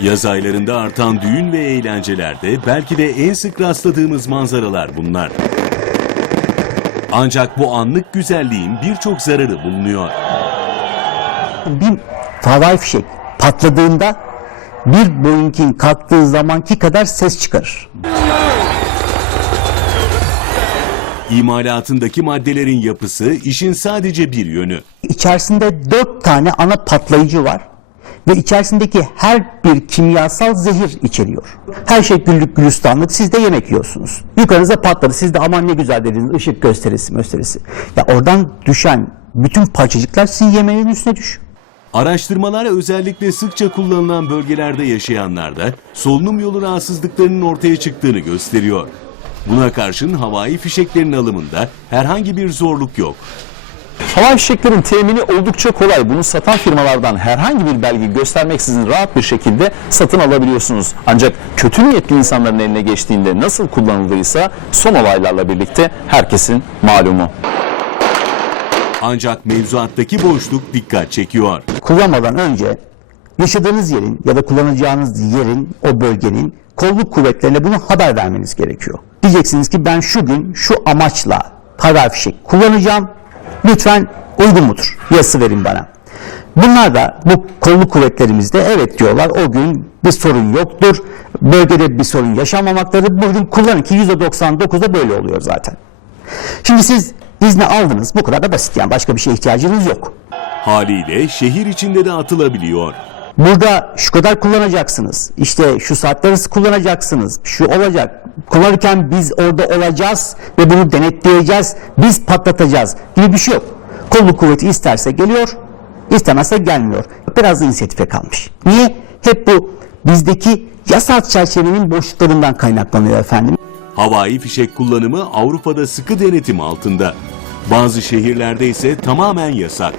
Yaz aylarında artan düğün ve eğlencelerde belki de en sık rastladığımız manzaralar bunlar. Ancak bu anlık güzelliğin birçok zararı bulunuyor. Bir havai fişek patladığında bir Boeing'in kalktığı zamanki kadar ses çıkarır. İmalatındaki maddelerin yapısı işin sadece bir yönü. İçerisinde dört tane ana patlayıcı var ve içerisindeki her bir kimyasal zehir içeriyor. Her şey güllük gülistanlık siz de yemek yiyorsunuz. Yukarınıza patladı siz de aman ne güzel dediniz ışık gösterisi gösterisi. Ya oradan düşen bütün parçacıklar sizin yemeğin üstüne düşüyor. Araştırmalar özellikle sıkça kullanılan bölgelerde yaşayanlarda solunum yolu rahatsızlıklarının ortaya çıktığını gösteriyor. Buna karşın havai fişeklerin alımında herhangi bir zorluk yok. Havai fişeklerin temini oldukça kolay. Bunu satan firmalardan herhangi bir belge göstermeksizin rahat bir şekilde satın alabiliyorsunuz. Ancak kötü niyetli insanların eline geçtiğinde nasıl kullanıldıysa son olaylarla birlikte herkesin malumu. Ancak mevzuattaki boşluk dikkat çekiyor. kullanmadan önce yaşadığınız yerin ya da kullanacağınız yerin, o bölgenin kolluk kuvvetlerine bunu haber vermeniz gerekiyor. Diyeceksiniz ki ben şu gün şu amaçla havai fişek kullanacağım. Lütfen uygun mudur? Yazısı verin bana. Bunlar da bu kolluk kuvvetlerimizde evet diyorlar o gün bir sorun yoktur. Bölgede bir sorun yaşanmamaktadır. Bugün kullanın ki %99'da böyle oluyor zaten. Şimdi siz izni aldınız. Bu kadar da basit yani. Başka bir şeye ihtiyacınız yok. Haliyle şehir içinde de atılabiliyor. Burada şu kadar kullanacaksınız. İşte şu saatler arası kullanacaksınız. Şu olacak. Kullanırken biz orada olacağız ve bunu denetleyeceğiz. Biz patlatacağız gibi bir şey yok. Kolluk kuvveti isterse geliyor, istemezse gelmiyor. Biraz da inisiyatife kalmış. Niye? Hep bu bizdeki yasal çerçevenin boşluklarından kaynaklanıyor efendim. Havai fişek kullanımı Avrupa'da sıkı denetim altında. Bazı şehirlerde ise tamamen yasak.